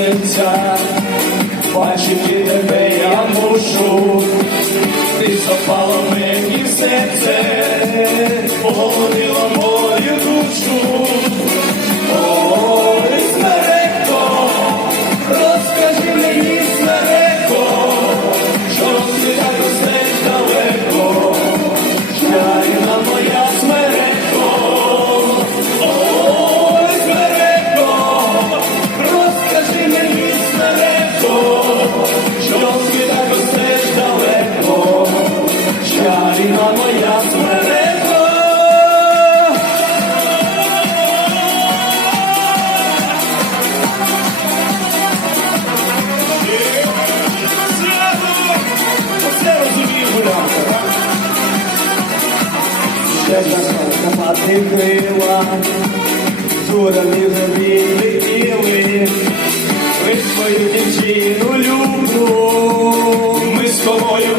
серця, бачити тебе я мушу, ти запала мені серце, половину. Чарівна моя смереко. Оце розумію, гулянка? Ще Карпати крила, журавлі вже летіли, ви свою дівчину люблю, ми з тобою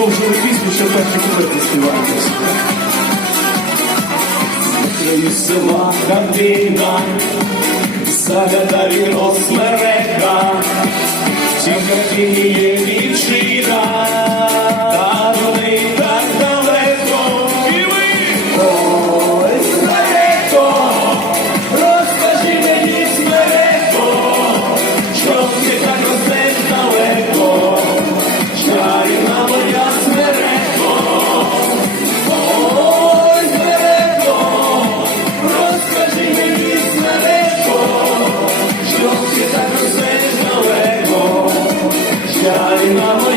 подовжили пісню, щоб перші куплети співаємося. краю села картина, загадай розмерека, в картині Україна.